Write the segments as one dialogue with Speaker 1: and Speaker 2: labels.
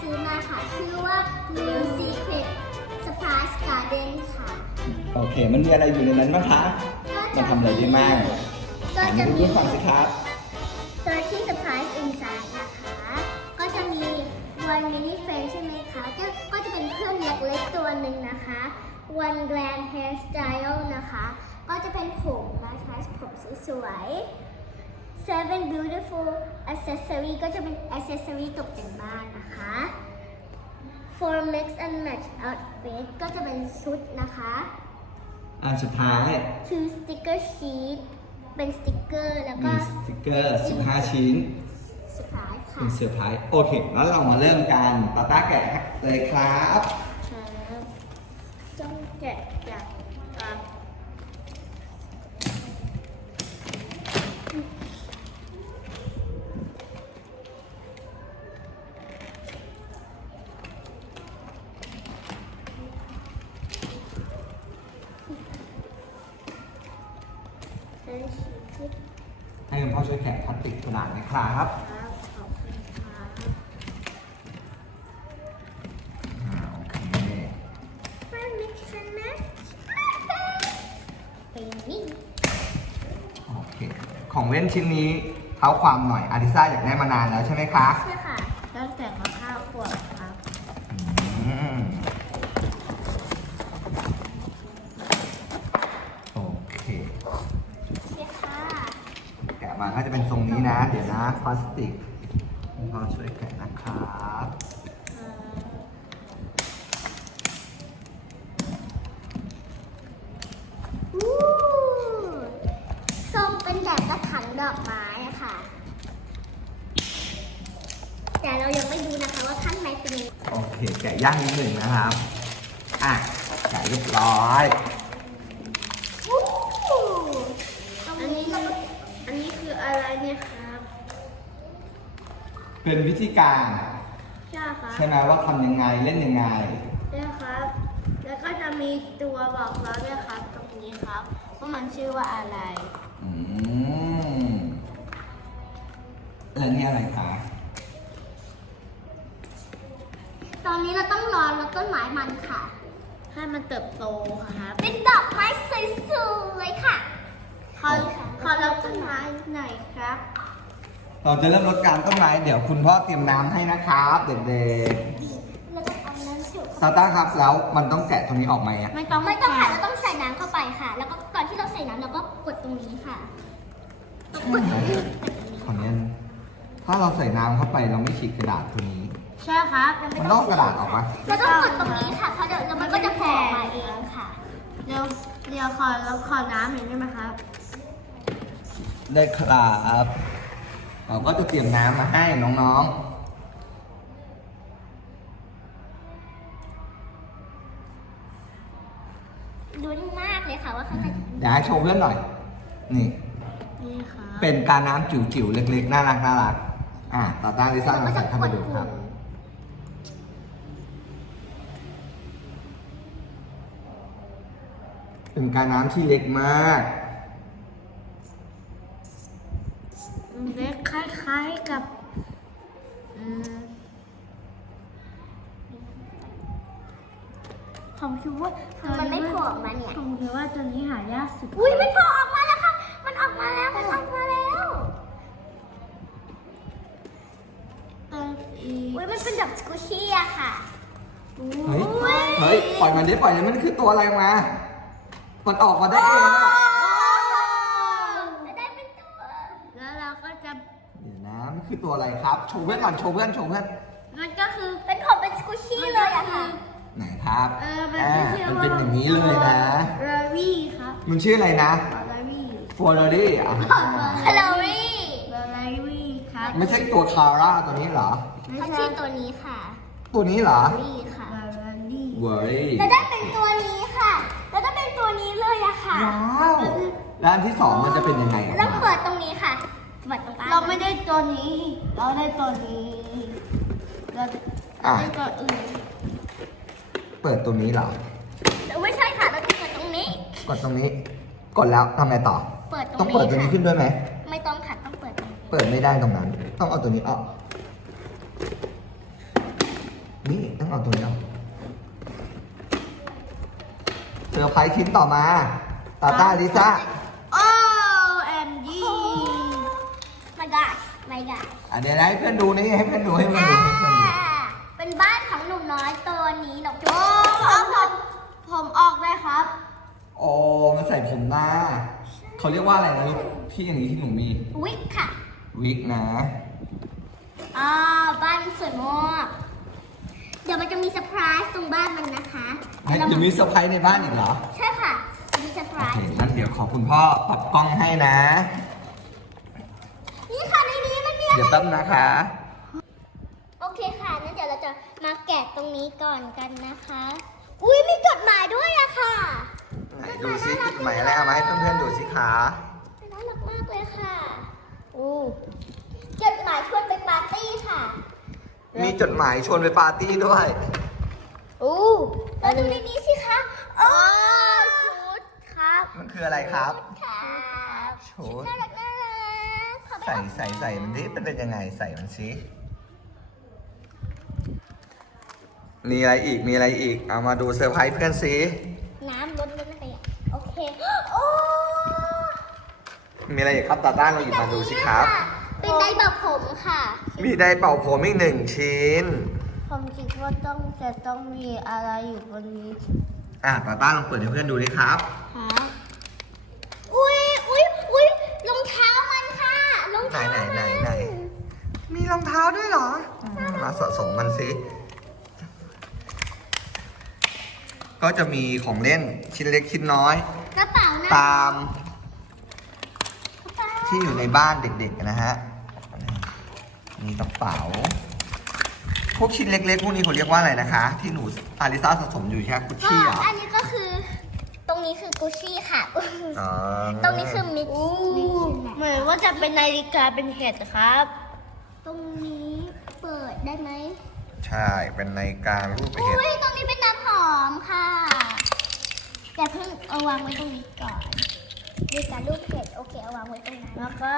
Speaker 1: ซื้อมาค่ะชื่อว่า New Secret Surprise Garden ค่ะ
Speaker 2: โอเค มันมีอะไรอยู่ในนั้นบ้างคะมันทำอะไรได้บ้าง
Speaker 1: ก็
Speaker 2: อ่าน
Speaker 1: จะ
Speaker 2: ให้
Speaker 1: มี
Speaker 2: เพื่อนๆฟังสิครับ
Speaker 1: 30 Surprise Inside นะคะ ก็จะมี One Mini Friend ใช่ไหมคะก็จะเป็นเพื่อนเล็กๆตัวหนึ่งนะคะ One Grand Hairstyle นะคะ ก็จะเป็นผมนะคะผมสวยๆ Seven Beautiful Accessory ก็จะเป็น Accessory ตกแต่งบ้านนะคะ For Mix and Match Outfit ก็จะเป็นชุดนะคะ
Speaker 2: อันสุดท้าย
Speaker 1: Two Sticker Sheet เป็นสติกเกอร์แล้วก็
Speaker 2: มีสติกเกอร์ 15 ชิ้น
Speaker 1: สุดท้ายค่ะ
Speaker 2: เป็นเซอร์ไพรส์โอเค แล้วเรามาเริ่มกันตาต้าแกะเลยครับ
Speaker 1: จ้องแกะจาก
Speaker 2: ให้คุณพ่อช่วยแกะพลาสติกกระดาษนะครับ
Speaker 1: ขอบคุณค่ะ
Speaker 2: โอเค
Speaker 1: For Mix and Match เป็นนี่
Speaker 2: โอเค ของเล่นชิ้นนี้เท้าความหน่อยอาริซ่าอยากได้มานานแล้วใช่ไหมคะ
Speaker 1: ใช่ค่ะตั้งแต่มา5 ขวบครับ
Speaker 2: อืมโอเค
Speaker 1: ใช่ค่ะ
Speaker 2: แกะมาก็จะเป็นทรงนี้นะ เดี๋ยวนะพลาสติกคุณพ่อช่วยแกะนะครับ
Speaker 1: อู้ทรงเป็นแบบกระถางดอกไม้อะค่ะ แต่เรายังไม่ดูนะคะว่าข้างในเป็นยังไง
Speaker 2: โอเค แกะย่างนิดหนึ่งนะครับ อ่ะแกะเรียบร้อย
Speaker 1: อู้อันนี้คืออะไรเนี่ยครับ
Speaker 2: เป็นวิธีการ
Speaker 1: ใช่ครับ
Speaker 2: ใช่ไหมว่าทำยังไงเล่นยังไง
Speaker 1: ใช่ครับ แล้วก็จะมีตัวบอกเราด้วยครับตรงนี้ครับว่ามันชื่อว่าอะไร
Speaker 2: อืมแล้วนี่อะไรคะ
Speaker 1: ตอนนี้เราต้องรอรดต้นไม้มันค่ะ ให้มันเติบโตค่ะเป็นดอกไม้สวยๆค่ะขอรดต้นไม้หน่อยครับ
Speaker 2: เราจะเริ่มรดการต้นไม้เดี๋ยวคุณพ่อเตรียมน้ำให้นะครับเด็ก
Speaker 1: แล้วก็เอาน้ำเฉ
Speaker 2: ๆตาต้าครับแล้วมันต้องแกะตรงนี้ออกไหมอ่ะ
Speaker 1: ไม่ต้องค่ะเราต้องใส่น้ำเข้าไปค่ะ แล้วก็ก่อนที่เราใส่น้ำเราก็กดตรงนี้ค่ะกดตรงนี้
Speaker 2: ขอเนี้ยถ้าเราใส่น้ำเข้าไปเราไม่ฉีกกระดาษตัวนี้
Speaker 1: ใช่ครับ
Speaker 2: มันต้องเอากระดาษออกปะ
Speaker 1: เราต้องกดตรงนี้ค่ะเพราะเดี๋ยวมันก็จะโผล่ออกมาเองค่ะเดี๋ยวขอน้ำหน่อยได้ไหมครับ
Speaker 2: ได้ครับเราก็จะเตรียมน้ำมาให้น้องๆ
Speaker 1: ลุ้นมากเลยค่ะว่าข้างใน
Speaker 2: เดี๋ยวให้โชว์เพื่อนหน่อย นี่
Speaker 1: นี่ค่ะ
Speaker 2: เป็นกาน้ำจิ๋วๆ เล็กๆ น่ารักตาต้าลิซ่าเราใส่เข้าไปดูครับ เป็นกาน้ำที่เล็กมาก
Speaker 1: เล็กคล้ายๆกับผมคิดว่ามันไม่โผล่ออกมาเนี่ยผมคิดว่าตัวนี้หายากสุดอุ้ยมันโผล่ออกมาแล้วค่ะมันออกมาแล้วอุ้ยมันเป็นแบบสกูชี่อะค่ะ
Speaker 2: เฮ้ย ปล่อยมันดิปล่อยมันคือตัวอะไรมา มันออกมาได้เองอะ
Speaker 1: ได้เป็นตัวแล้วเราก็จะ
Speaker 2: เดี๋ยวนะมันคือตัวอะไรครับ โชว์เพื่อนก่อน โชว์เพื่อน
Speaker 1: มันก็คือเป็นผมเป็นสกูชี่เลยอะค่ะ
Speaker 2: ไหนครับ
Speaker 1: มันไม่ใช่
Speaker 2: มันเป็นอย่างนี้เลยนะ
Speaker 1: ราวี่ครับ
Speaker 2: มันชื่ออะไรนะ
Speaker 1: ราวี่
Speaker 2: ฟอร์รารี่อ่ะ
Speaker 1: ราวี่ครับ
Speaker 2: ไม่ใช่ตัวคาร่าตัวนี้เหรอ
Speaker 1: เขาชื่อตัวนี้ค่ะ
Speaker 2: ตัวนี้เหรอ
Speaker 1: ราวี่ค่ะราวี่
Speaker 2: เว้ย
Speaker 1: แล้วได้เป็นตัวนี้ค่ะ แล้วได้เป็นตัวนี้เลยอะค่ะ
Speaker 2: ว้าวแล้วอันที่สองมันจะเป็นยังไงออก
Speaker 1: แล้ว
Speaker 2: มา
Speaker 1: เปิดตรงนี้ค่ะเปิดตรงกลางเราไม่ได้ตัวนี้ เราได้ตัวนี้เราได้ตัวอื่น
Speaker 2: เปิดตัวนี้เหรอ
Speaker 1: ไม่ใช่ค่ะเราจะเปิดตรงนี้
Speaker 2: กดตรงนี้ กดแล้วทำไงต่อ
Speaker 1: เปิดตรงนี้
Speaker 2: ต้องเปิดตัวนี้ขึ้นด้วยไหม
Speaker 1: ไม่ต้องค่ะต้องเปิดตรงนี้
Speaker 2: เปิดไม่ได้ตรงนั้น ต้องเอาตัวนี้ออกนี่ต้องเอาตัวนี้เอาเซอร์ไพรส์ชิ้นต่อมาตาต้าลิซ่า
Speaker 1: OMG my gosh my gosh
Speaker 2: อันนี้ให้เพื่อนดูนี่ให้เพื่อนดูให้เพื่อนดูให้เพื่อนดู
Speaker 1: เป็นบ้านของหนุ่มน้อยตัวนี้หนกจุ๊บผมออกได้ครับ
Speaker 2: โอ้มาใส่ผมหน้าเขาเรียกว่าอะไรนะลูกที่อย่างนี้ที่หนูมี
Speaker 1: วิกค่ะ
Speaker 2: วิกนะ
Speaker 1: บ้านสวยมากเดี๋ยวมันจะมีเซอร์ไพรส์ตรงบ้านมันนะคะ
Speaker 2: จะมีเซอร์ไพรส์ในบ้านอีกเหรอ
Speaker 1: ใช่ค่ะ มีเซอร์ไพร
Speaker 2: โอเค
Speaker 1: ส์
Speaker 2: งั้นเดี๋ยวขอคุณพ่อปรับกล้องให้นะ
Speaker 1: นี่ค่ะในนี้มันมี
Speaker 2: เดี๋ยวแป๊บนะคะ
Speaker 1: โอเคค่ะงั้นเดี๋ยวเราจะมาแกะตรงนี้ก่อนกันนะคะ อุ้ยมีจดหมายด้วยอะค่ะ
Speaker 2: ไหนดูซิจดหมายอะไรเอามาให้เพื่อนๆดูสิคะ
Speaker 1: น่ารักมากเลยค่ะจดหมายชวนไปปาร์ตี้ค่ะ
Speaker 2: มีจดหมายชวนไปปาร์ตี้ด้วย
Speaker 1: แล้วดูในนี้สิคะชุดครับ
Speaker 2: มันคืออะไรครับ
Speaker 1: ครับ
Speaker 2: ชุด
Speaker 1: น่ารักน่ารักขอไป
Speaker 2: ใส่มันดิเป็นยังไงใส่มันสิมีอะไรอีกมีอะไรอีกเอามาดูเซอร์ไพรส์เพื่อนสิ
Speaker 1: น้ำลดเลยนะคะโอเค โอ้
Speaker 2: มีอะไรอีกครับตาต้าเราหยิบมาดูสิครับ
Speaker 1: เป็นไดร์เป่าผมค่ะ
Speaker 2: มีไดร์เป่าผมอีก1 ชิ้น
Speaker 1: ผมคิดว่าจะต้องมีอะไรอยู่บนนี้
Speaker 2: ตาต้าลองเปิดให้เพื่อนดูดิครับ
Speaker 1: ครับอุ้ยรองเท้ามันค่ะรองเท้ามัน
Speaker 2: ไหน มีรองเท้าด้วยเหรอ มาสะสมมันสิ ก็จะมีของเล่นชิ้นเล็กชิ้นน้อย
Speaker 1: กระเป๋านะ
Speaker 2: ตามที่อยู่ในบ้านเด็กๆนะฮะ มีกระเป๋า พวกชิ้นเล็กๆพวกนี้เขาเรียกว่าอะไรนะคะ ที่หนูอาริซาสะสมอยู่ใช่ไหมกุชชี่เหรอ
Speaker 1: อันนี้ก็คือ ตรงนี้คือกุชชี่ค่ะ
Speaker 2: อ๋อ
Speaker 1: ตรงนี้คือมิกซ์
Speaker 3: เหมือนว่าจะเป็นนาฬิกาเป็นเห็ดครับ
Speaker 1: ตรงนี้เปิดได้ไหม
Speaker 2: ใช่เป็นนาฬิการูปเห็ด
Speaker 1: อุ้ยตรงนี้เป็นน้ำหอมค่ะแต่เพิ่งเอาวางไว้ตรงนี้ก่อนมีการรูปเห็ดโอเคเอาวางไว้ตรงนั้น
Speaker 3: แล้วก็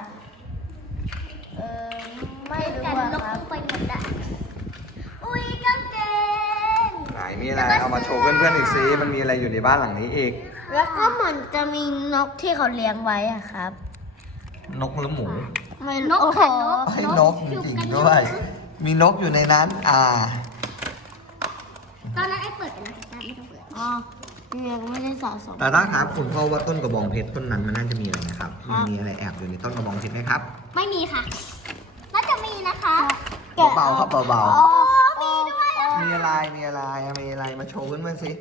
Speaker 3: ไม่รู้
Speaker 1: กัน
Speaker 3: อะ
Speaker 1: ลก
Speaker 3: ครับ
Speaker 1: ไปหมดอะอุ้ยกางเกง
Speaker 2: ไหนมีอะไรเอามาโชว์เพื่อนๆอีกสิมันมีอะไรอยู่ในบ้านหลังนี้อีก
Speaker 3: แล้วก็เหมือนจะมีนกที่เขาเลี้ยงไว้อะครับ
Speaker 2: นกหรือหมู
Speaker 3: ไม่
Speaker 1: น
Speaker 3: รู้
Speaker 1: กค่ะนก
Speaker 2: ให้นกจริงๆด้วย มีนกอยู่ในนั้น
Speaker 1: ตอนนั้นไอ้เปิดกันนะคะไม่ต้องเปิด
Speaker 3: อ๋อยังไม่ได้สะสม
Speaker 2: แต่ถ้าครับคุณพ่อว่าต้นกระบองเพชรต้นนั้นมันน่าจะมีอะไรนะครับ มีอะไรแอบอยู่ในต้นกระบองเพชรไหมครับ
Speaker 1: ไม่มีค่ะน่าจะมีนะคะ
Speaker 2: เบาๆครับเบา
Speaker 1: โอ้มีด้วยอะ
Speaker 2: ๆมีอะไรมาโชว์เพื่อนๆสิ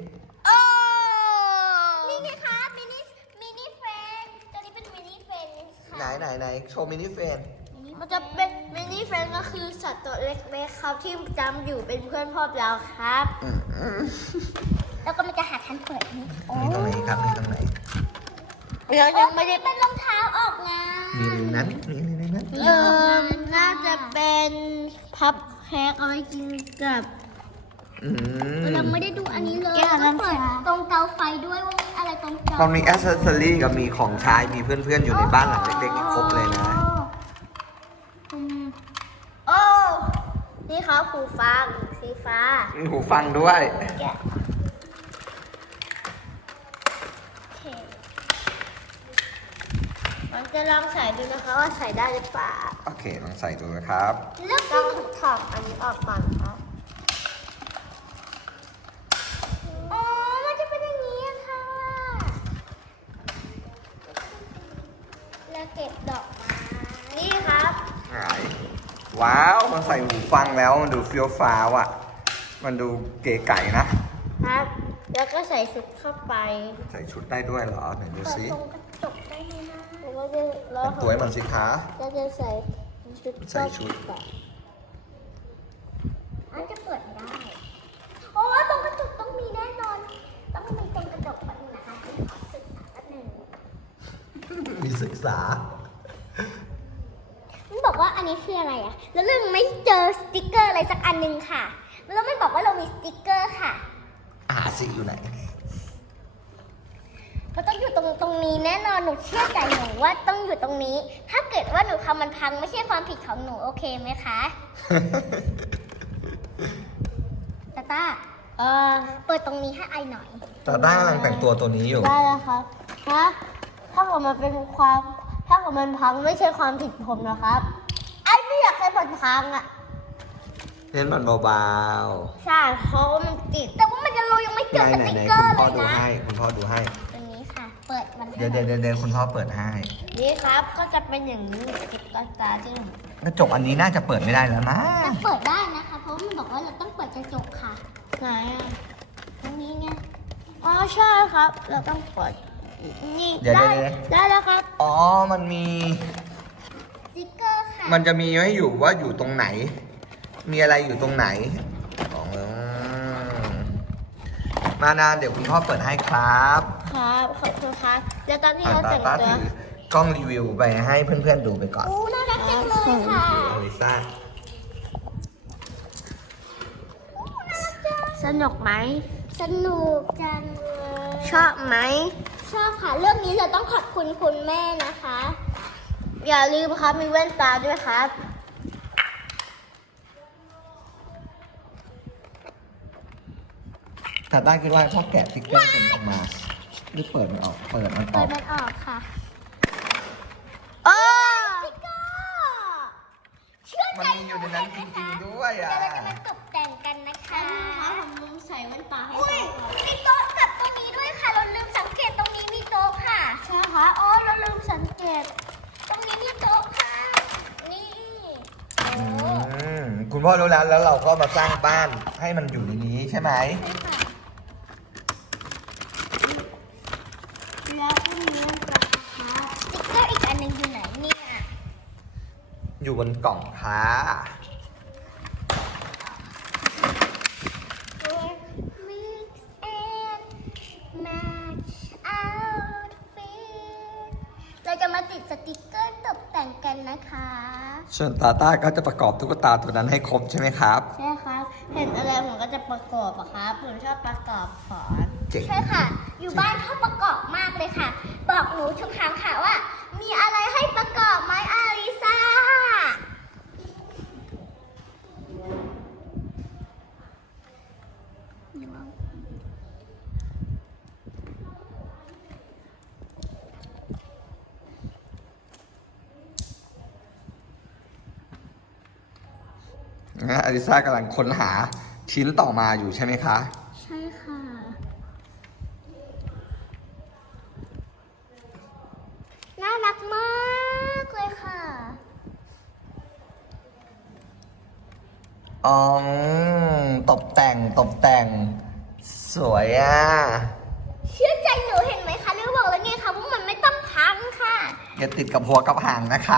Speaker 1: นี่ไงคะมินิเฟรนตัวนี้เป็นมินิเฟรนค่ะ
Speaker 2: ไหนโชว์มินิเฟรน
Speaker 3: มันจะเป็นมินิเฟรนก็คือสัตว์ตัวเล็กๆครับที่จำอยู่เป็นเพื่อนพ่อเราครับ
Speaker 1: แล้วก็มันจะหาทางเปิดนี้
Speaker 2: มีตรงไหนครับมีตรงไหน
Speaker 3: เรายังไม่ได้
Speaker 1: เป็นรองเท้าออกงาน
Speaker 2: มีในนั้นมีในนั้น
Speaker 3: น่าจะเป็นพับแฮกเอาไว้กินกับ
Speaker 1: เราไม่ได้ดูอันนี้เลย
Speaker 3: แก้วน้ำชา
Speaker 1: เปิดตรงเตาไฟด้วยว่ามีอะไรตรงเตา
Speaker 2: ตอนมีแอสเซสซอรี่กับมีของใช้มีเพื่อนๆอยู่ในบ้านหลังเล็กๆอีกครบเลยนะ
Speaker 3: โอ้นี่ครับหูฟังสีฟ้า
Speaker 2: มีหูฟังด้วย
Speaker 3: แกะ
Speaker 1: โอเค
Speaker 3: มันจะลองใส่ดูนะคะว่าใส่ได้หรือเปล่า
Speaker 2: โอเคลองใส่ดูนะครับ
Speaker 1: แล้ว
Speaker 3: ต้องถอดอันนี้ออกก่อนครับ
Speaker 1: อ๋อมันจะเป็นอย่างนี้อะค่ะ แล้วเก็บดอกไม้
Speaker 3: นี่ครับ
Speaker 2: ไหนว้าวมันใส่หูฟังแล้วมันดูเฟี้ยวฟ้าวอ่ะ มันดูเก๋ไก่นะ
Speaker 3: ครับ แล้วก็ใส่ชุดเข้าไป
Speaker 2: ใส่ชุดได้ด้วยเหรอไหนดู
Speaker 1: เปิด
Speaker 2: ซิ
Speaker 1: ตรงกระจกได้ไหมนะ
Speaker 3: แล้วก็จะแล้ว
Speaker 2: เป็นตัวให้มันสิคะ
Speaker 3: ก็จะใส่ชุด
Speaker 2: ใส่ชุด
Speaker 3: เข้าไป
Speaker 1: อันจะเปิดได้ โอ้ยตรงกระจกต้องมีแน่นอน ต้องมีตรงกระจกแบบนี้นะคะที่ขอศึกษาแป๊บหนึง
Speaker 2: มีศึกษา
Speaker 1: มันบอกว่าอันนี้คืออะไรอะแล้วเราไม่เจอสติกเกอร์อะไรสักอันหนึงค่ะ แล้วมันบอกว่าเรามีสติกเกอร์ค่ะ
Speaker 2: สิอยู่ไหน
Speaker 1: มันต้องอยู่ตรงนี้แน่นอน หนูเชื่อใจหนูว่าต้องอยู่ตรงนี้ ถ้าเกิดว่าหนูทำมันพังไม่ใช่ความผิดของหนูโอเคไหมคะต้า
Speaker 3: เออ
Speaker 1: เปิดตรงนี้ให้ไอหน่อย
Speaker 2: ตาต้ากำลังแต่งตัวตัวนี้อยู่
Speaker 3: ได้แล้วครับฮะถ้าเกิดมันเป็นความ ถ้าเกิดมันพังไม่ใช่ความผิดผมนะครับ ไอ้ไม่อยากให้มันพังอ่ะ
Speaker 2: เล่นมันเบา
Speaker 3: ใช่เพราะว่ามันติด
Speaker 1: แต่ว่ามันจะเรายังไม่
Speaker 2: ๆ
Speaker 1: เจอส
Speaker 2: ไหน
Speaker 1: ติ๊ก
Speaker 2: ไหน
Speaker 1: เกอ
Speaker 2: คุณ
Speaker 1: ร์
Speaker 2: พ่อ
Speaker 1: เลย
Speaker 2: ดู
Speaker 1: นะ
Speaker 2: ให้ คุณพ่อดูให้
Speaker 1: ตรงนี้ค่ะ เปิดมันให้
Speaker 2: เดี๋ยวคุณพ่อเปิดให้
Speaker 3: นี่ครับก็จะเป็นอย่างนี้ติดกระตาที่
Speaker 2: กระจกอันนี้น่าจะเปิดไม่ได้แล้วนะ
Speaker 1: แต่เปิดได้นะคะ เพราะมันบอกว่าเราต้องเปิดกระจกค่ะ
Speaker 3: ไหนอ่ะ
Speaker 1: ตรงนี้ไง
Speaker 3: อ๋อใช่ครับ เราต้องกดนี่
Speaker 2: เดี๋ยว
Speaker 3: ได้
Speaker 2: เดี๋ยว
Speaker 3: ได้แล้วครับ
Speaker 2: อ๋อ มันมี
Speaker 1: สติ๊กเกอร์ค่ะ
Speaker 2: มันจะมีให้อยู่ว่าอยู่ตรงไหน มีอะไรอยู่ตรงไหนอ๋อมานานเดี๋ยวคุณพ่อเปิดให้ครับ
Speaker 3: ครับขอบคุณครับแล้วตอนที่
Speaker 2: อ่ะ
Speaker 3: เรา
Speaker 2: ตา
Speaker 3: แต่ง
Speaker 2: ต้า
Speaker 3: ตัว
Speaker 2: ถือกล้องรีวิวไปให้เพื่อนๆดูไปก่อน
Speaker 1: อู้น่ารักจังเลยค่ะ
Speaker 2: อลิซ่า
Speaker 3: สนุกไหม
Speaker 1: สนุกจังเลย
Speaker 3: ชอบไหม
Speaker 1: ชอบค่ะ เรื่องนี้เราต้องขอบคุณคุณแม่นะคะ
Speaker 3: อย่าลืมครับมีแว่นตาด้วยครับ
Speaker 2: ตาต้าคิดว่าชอบแกะสติ๊กเกอร์เป็นออกมาหรือเปิดมันออก เปิดมันอ
Speaker 1: เปิ
Speaker 2: อ
Speaker 1: ด
Speaker 2: ก
Speaker 1: มันออกค่ะ
Speaker 3: โอ้
Speaker 1: สติ๊กเกอร์เชื่อ
Speaker 2: มัน
Speaker 1: ใจ
Speaker 2: มี
Speaker 1: ห
Speaker 2: อยู่
Speaker 1: นู
Speaker 2: ใน
Speaker 1: เห็
Speaker 2: นั้น
Speaker 1: นไหม
Speaker 2: จริง
Speaker 1: คะ
Speaker 2: ๆด้วย
Speaker 1: เดี๋ยว
Speaker 2: อ่ะ
Speaker 1: เราจะมาตกแต่งกันนะคะ
Speaker 3: ผมลืมใส่แว่นตาให้
Speaker 1: อุ้ยมีโต๊ะกับตัวนี้ด้วยค่ะ เราลืมสังเกตตรงนี้มีโต๊ะค่ะ
Speaker 3: ใช่ค่ะอ๋อเราลืมสังเกต
Speaker 1: ตรงนี้มีโต๊ะค่ะ นี่โอ้
Speaker 2: คุณพ่อรู้แล้วเราก็มาสร้างบ้านให้มันอยู่ในนี้ใช่ไหม
Speaker 1: ใช่ค่ะ
Speaker 3: แล้วพรุ่งนี้จะครับ
Speaker 1: สติ๊กเกอร์อีกอันหนึงอยู่ไหนเนี่ย
Speaker 2: อยู่บนกล่องค่ะ
Speaker 1: Mix and match outfit เราจะมาติดสติกเกอร์ตกแต่งกันนะคะ
Speaker 2: ส่วนตาต้าก็จะประกอบตุ๊กตาตัวนั้นให้ครบใช่ไหมครับ
Speaker 3: ใช่ครับ เห็นอะไรผมก็จะประกอบอะครับผมชอบประกอบของ
Speaker 2: เจ๋ง
Speaker 1: ใช่ค่ะ อยู่บ้านชอบประกอบมากเลยค่ะ บอกหนูทุกครั้งค่ะว่า มีอะไรให้ประกอบไหมอาริซา
Speaker 2: นะอลิซ่ากำลังค้นหาชิ้นต่อมาอยู่ใช่ไหมคะ
Speaker 1: ใช่ค่ะ น่ารักมากเลยค่ะ
Speaker 2: อ๋อ ตกแต่ง สวยอ่ะ
Speaker 1: เชื่อใจหนูเห็นไหมคะเรื่องบอกแล้วไงคะว่ามันไม่ต้องพังค่ะ
Speaker 2: อย่าติดกับหัวกับหางนะคะ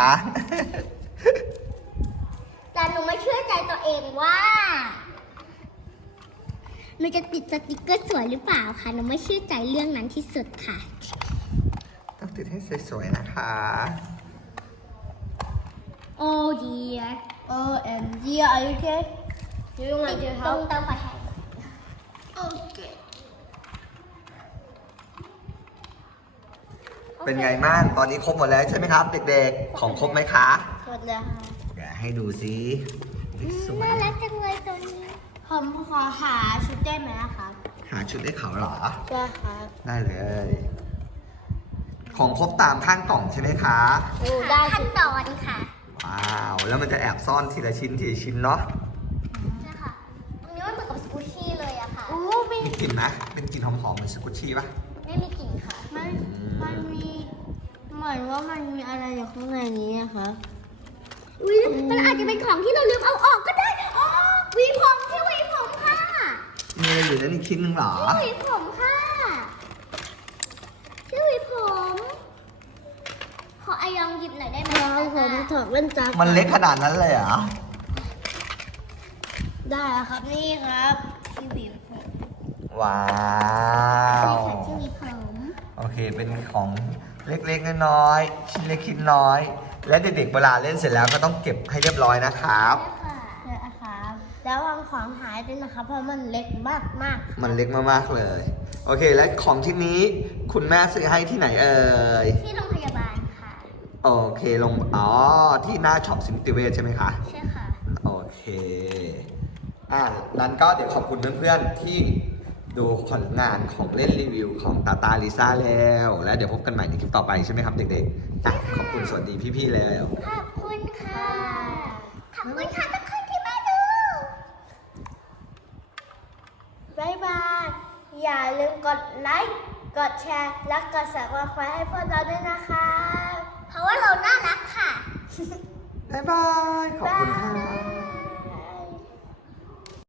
Speaker 1: แต่หนูไม่เชื่อใจตัวเองว่าหนูจะติดสติกเกอร์สวยหรือเปล่าคะหนูไม่เชื่อใจเรื่องนั้นที่สุดค่ะ
Speaker 2: ต้องติดให้สวยๆนะคะ
Speaker 1: โอ้เดีย
Speaker 3: OMG are you okay do you
Speaker 1: ติ
Speaker 3: want
Speaker 1: ด
Speaker 3: to
Speaker 1: ตรง
Speaker 3: help
Speaker 1: เตาไฟแห้ง
Speaker 3: โอเค
Speaker 2: เป็นไงบ้าง ตอนนี้ครบหมดแล้วใช่ไหมครับ เด็กๆ ของครบไหมคะ
Speaker 3: หมดแล้วค่ะ
Speaker 2: เดี๋ยวให้ดูสิสวย
Speaker 1: น่ารักจังเลยตัวนี้
Speaker 3: ผมขอหาชุดได้ไหมอะครับ
Speaker 2: หาชุดให้เขาเหรอ
Speaker 3: ใช่ครับ
Speaker 2: ได้เลย ของครบตามข้างกล่องใช่ไหมคะ
Speaker 3: โอ้ได้
Speaker 1: ขั้น
Speaker 3: สิ
Speaker 1: ตอนค่ะ
Speaker 2: ว้าว แล้วมันจะแอบซ่อนทีละชิ้นเนาะ
Speaker 1: ใช่ค่ะตรงนี้มันเหมือนกับสกูชี่เลยอะค่ะ
Speaker 3: โอ้มี
Speaker 2: มีกลิ่นไหมเป็นกลิ่นหอมๆเหมือนสกุชชี่ปะ
Speaker 1: ไม่มีกลิ่นค่ะ
Speaker 3: มันมีเหมือนว่ามันมีอะไรอยู่ข้างในนี้อะคะ
Speaker 1: อุ้ยมันอาจจะเป็นของที่เราลืมเอาออกก็ได้อ๋อหวีผมที่หวีผมค่ะ
Speaker 2: มีอะไรอยู่ในนั้นอีกชิ้นหนึงเหรอ
Speaker 1: ที่หวีผมค่ะที่หวีผม ขอไอยองหยิบหน่อยได้ไหม
Speaker 3: น้องผมถอดแว่นตา
Speaker 2: มันเล็กขนาดนั้นเลยเหรอ
Speaker 3: ได้แล้วครับนี่ครับที่บีบผม
Speaker 2: ว้า
Speaker 1: ใช่
Speaker 2: ว
Speaker 1: ค่ะที่หวีผม
Speaker 2: โอเค เป็นของเล็กๆน้อยๆชิ้นเล็กชิ้นน้อย และเด็กๆเวลาเล่นเสร็จแล้วก็ต้องเก็บให้เรียบร้อยนะครับ
Speaker 1: ใช่ค่ะ
Speaker 3: ใช่ครับแล้ววางของหายไปนะครับเพราะมันเล็กมากมาก
Speaker 2: มันเล็กมากๆเลย โอเค และของชิ้นนี้คุณแม่ซื้อให้ที่ไหนเอ่ย
Speaker 1: ที่โรงพยาบาลค่ะ
Speaker 2: โอเคลง อ๋อ ที่หน้าช็อปซิมติเวชใช่ไหมคะ
Speaker 1: ใช่ค่ะ
Speaker 2: โอเคนั้นก็เดี๋ยวขอบคุณเพื่อนๆที่ดูผลงานของเล่นรีวิวของตาตาลิซ่าแล้วเดี๋ยวพบกันใหม่ในคลิปต่อไปใช่ไหมครับเด็กๆขอบคุณสวัสดีพี่ๆแล้ว
Speaker 1: ขอบคุณค่ะ ขอบคุณค่ะทุกคนที่มาดู
Speaker 3: บ๊ายบาย อย่าลืมกดไลค์ กดแชร์ และกด subscribe ให้พวกเราด้วยนะคะ
Speaker 1: เพราะว่าเราน่ารักค่ะ
Speaker 2: บ๊ายบาย ขอบคุณค่ะ